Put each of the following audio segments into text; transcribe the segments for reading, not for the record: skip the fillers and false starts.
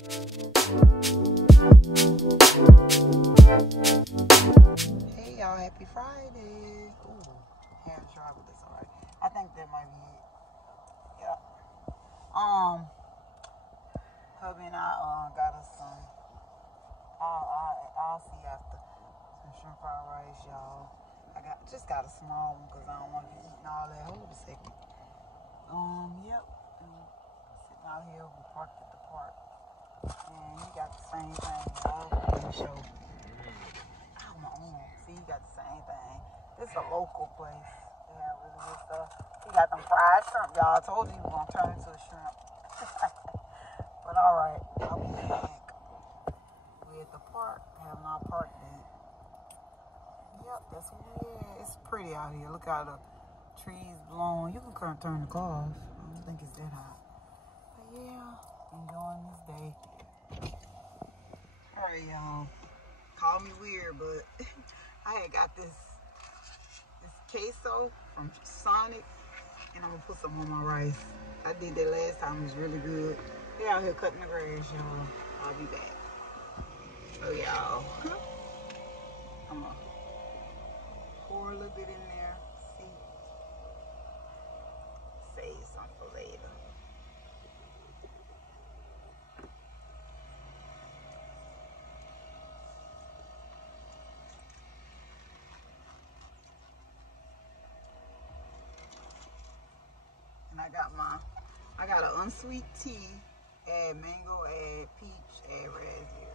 Hey y'all, happy Friday. Ooh, hair dry, but that's alright. I think that might be it. Yeah. Hubby and I got us some. I'll see after some shrimp fried rice, y'all. Just got a small one because I don't want to be eating all that. Hold on a second. Yep. Sitting out here, we parked at the park, and he got the same thing, y'all. Let me show. See, he got the same thing. This is a local place. They have really good stuff. He got them fried shrimp, y'all. I told you he was gonna turn into a shrimp. But alright, I'll be back. We're at the park, having our park day. Yep, that's where we at. It's pretty out here. Look how the trees blowing. You can turn the car off. I don't think it's that hot. But yeah, enjoying this day. Alright, y'all. Call me weird, but I had got this queso from Sonic, and I'm gonna put some on my rice. I did that last time. It was really good. They out here cutting the grass, y'all. I'll be back. So y'all, I'm gonna pour a little bit in there. See, save some for later. And I got an unsweet tea. Add mango, add peach, add raspberry.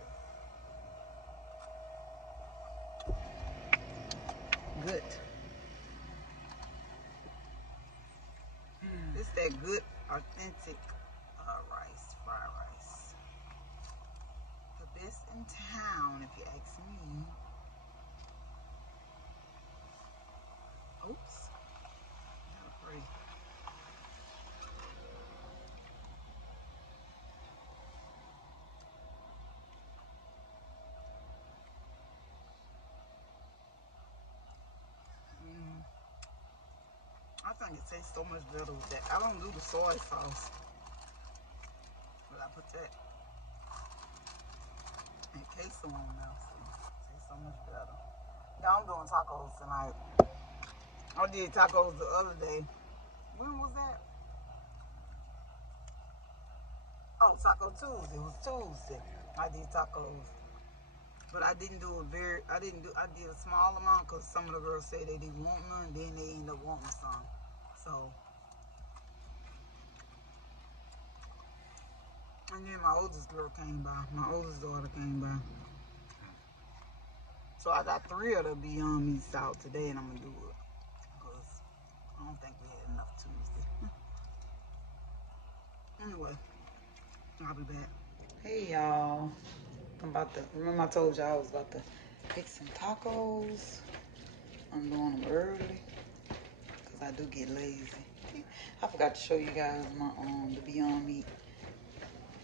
Good. It's that good, authentic rice, fried rice. The best in town, if you ask me. Oops. Gotta pray. I think it tastes so much better with that. I don't do the soy sauce, but I put that in queso on now, so it tastes so much better. Yeah, I'm doing tacos tonight. I did tacos the other day. When was that? Oh, Taco Tuesday. It was Tuesday. I did tacos. But I didn't do I did a small amount because some of the girls said they didn't want none, then they ended up wanting some. So, and then my oldest girl came by. My oldest daughter came by. So I got 3 of the Beyond Meats out today, and I'm going to do it. Because I don't think we had enough Tuesday. Anyway, I'll be back. Hey, y'all. Remember I told y'all I was about to pick some tacos. I'm doing them early because I do get lazy. I forgot to show you guys my the Beyond Meat,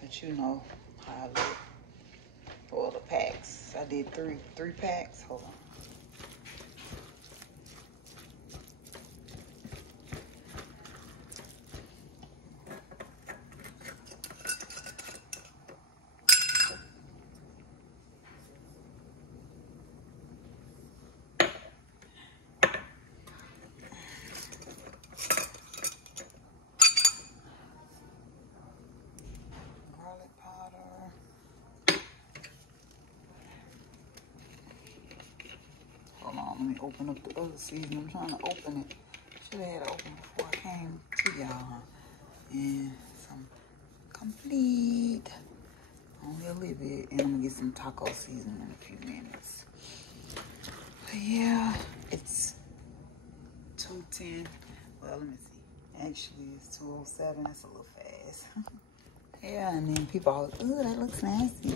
but you know how I look. Or the packs. I did three packs. Hold on. Let me open up the other season. I'm trying to open it. Should have had it open before I came to y'all, huh? And some complete. Only a little bit. And I'm gonna get some taco seasoning in a few minutes. But yeah, it's 2:10. Well, let me see. Actually, it's 2:07. That's a little fast. Yeah, and then people are like, ooh, that looks nasty.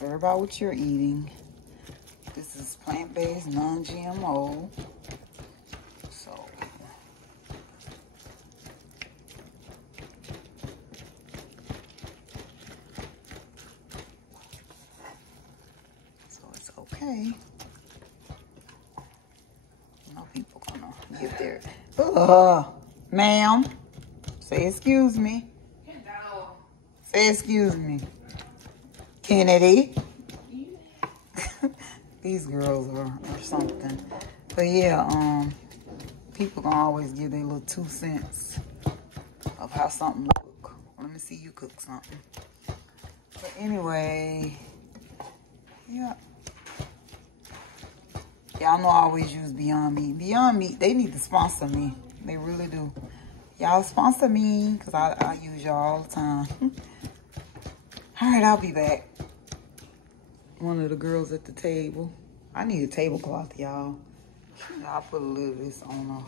Worry about what you're eating. This is plant-based, non-GMO. So it's okay. No people gonna give their ma'am. Say excuse me. Say excuse me. Kennedy. These girls are something. But yeah, people can always give their little 2 cents of how something look. Let me see you cook something. But anyway, yeah. Y'all know I always use Beyond Meat. Beyond Meat, they need to sponsor me. They really do. Y'all sponsor me, because I use y'all all the time. All right, I'll be back. One of the girls at the table. I need a tablecloth, y'all. I'll put a little of this on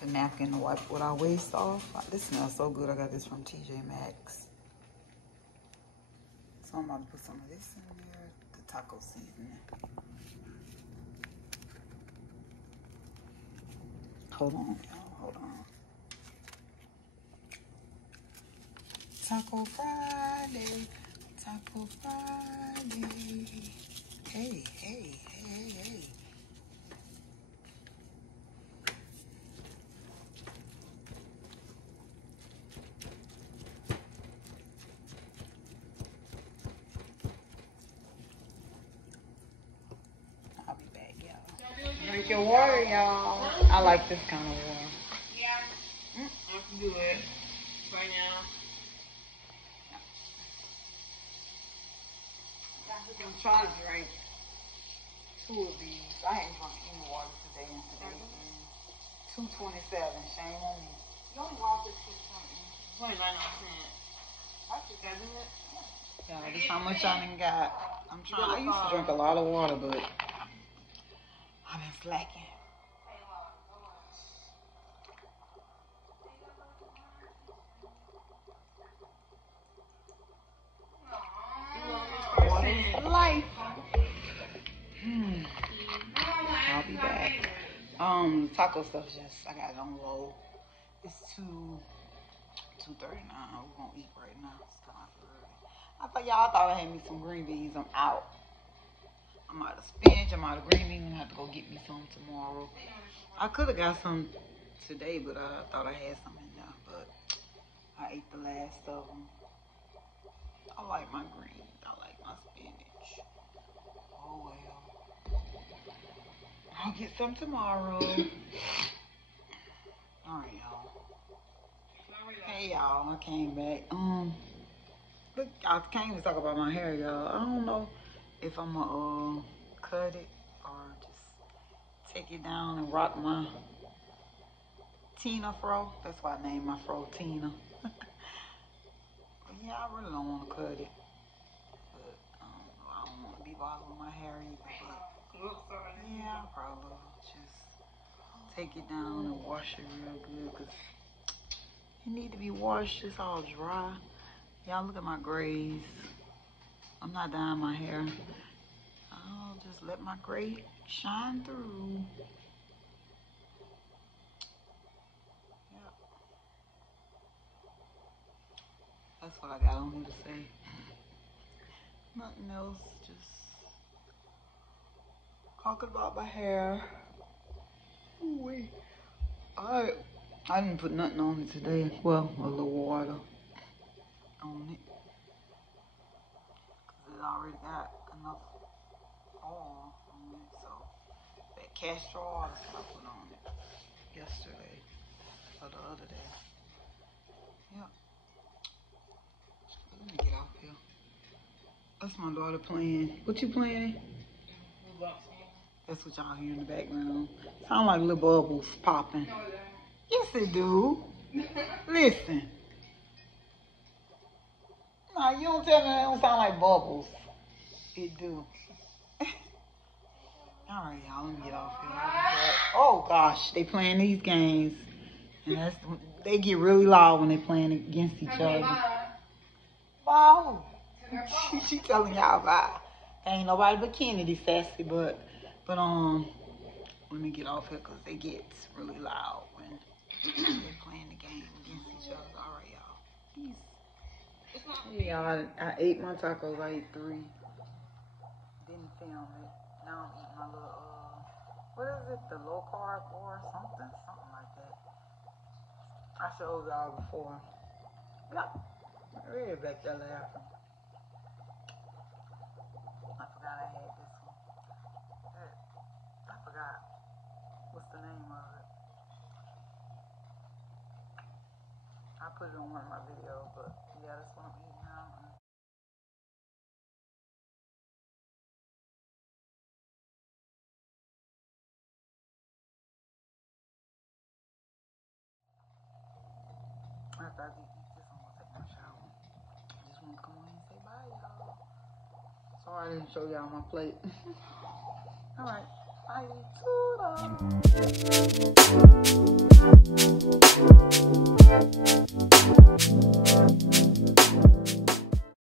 the napkin to wipe what I waste off. This smells so good. I got this from TJ Maxx. So I'm about to put some of this in there, the taco seasoning. Hold on, y'all. Hold on. Taco Friday. Taco Friday. Hey, hey, hey, hey, hey. I'll be back, y'all. Drink your water, y'all. I like this kind of water. Yeah. I can do it right now. I'm trying to drink 2 of these. I ain't drunk any water today and today is 2:27. Shame on me. You only walk this 29 cents. I just got it. Yeah, this how much I done got. I'm trying. I used to drink a lot of water, but I've been slacking. Water is life. I'll be back. Taco stuff I got it on low. It's 2:39. We're gonna eat right now. It's kind of early. I thought I had me some green beans. I'm out. I'm out of spinach. I'm out of green beans. I'm gonna have to go get me some tomorrow. I could have got some today, but I thought I had some in there. But I ate the last of them. I like my greens. I like my spinach. Oh well. I'll get some tomorrow. Alright, y'all. Hey y'all, I came back. Look, I came to talk about my hair, y'all. I don't know if I'm gonna cut it or just take it down and rock my Tina fro. That's why I named my fro Tina. But yeah, I really don't want to cut it. But I don't want to be bothered with my hair either. But yeah, I probably just take it down and wash it real good because it need to be washed. It's all dry. Y'all look at my grays. I'm not dyeing my hair. I'll just let my gray shine through. Yep. That's what I got on here to say. Nothing else, just talking about my hair. Ooh, wait. I didn't put nothing on it today. Well, a little water on it. Because it already got enough oil on it. So that castor oil is what I put on it yesterday or the other day. Yep. Let me get off here. That's my daughter playing. What you playing? That's what y'all hear in the background. Sound like little bubbles popping. Yes, it do. Listen. No, you don't tell me that don't sound like bubbles. It do. All right, y'all, let me get off here. Oh gosh, they playing these games, and they get really loud when they playing against each other. Wow. She telling y'all bye. Ain't nobody but Kennedy sassy, but let me get off here because they get really loud when they're playing the game against each other. All right, y'all. Peace. Hey, y'all, I ate my tacos. I ate 3. Didn't film it. Now I'm eating my little, what is it? The low carb or something like that. I showed y'all before. Yeah. Really back there laughing. I forgot I had this one. I forgot what's the name of it. I put it on one of my videos, but yeah, that's what I'm eating now. After I eat this, I'm gonna take my shower. I just want to come on and say bye, y'all. Sorry I didn't show y'all my plate. Alright, bye. Toodles.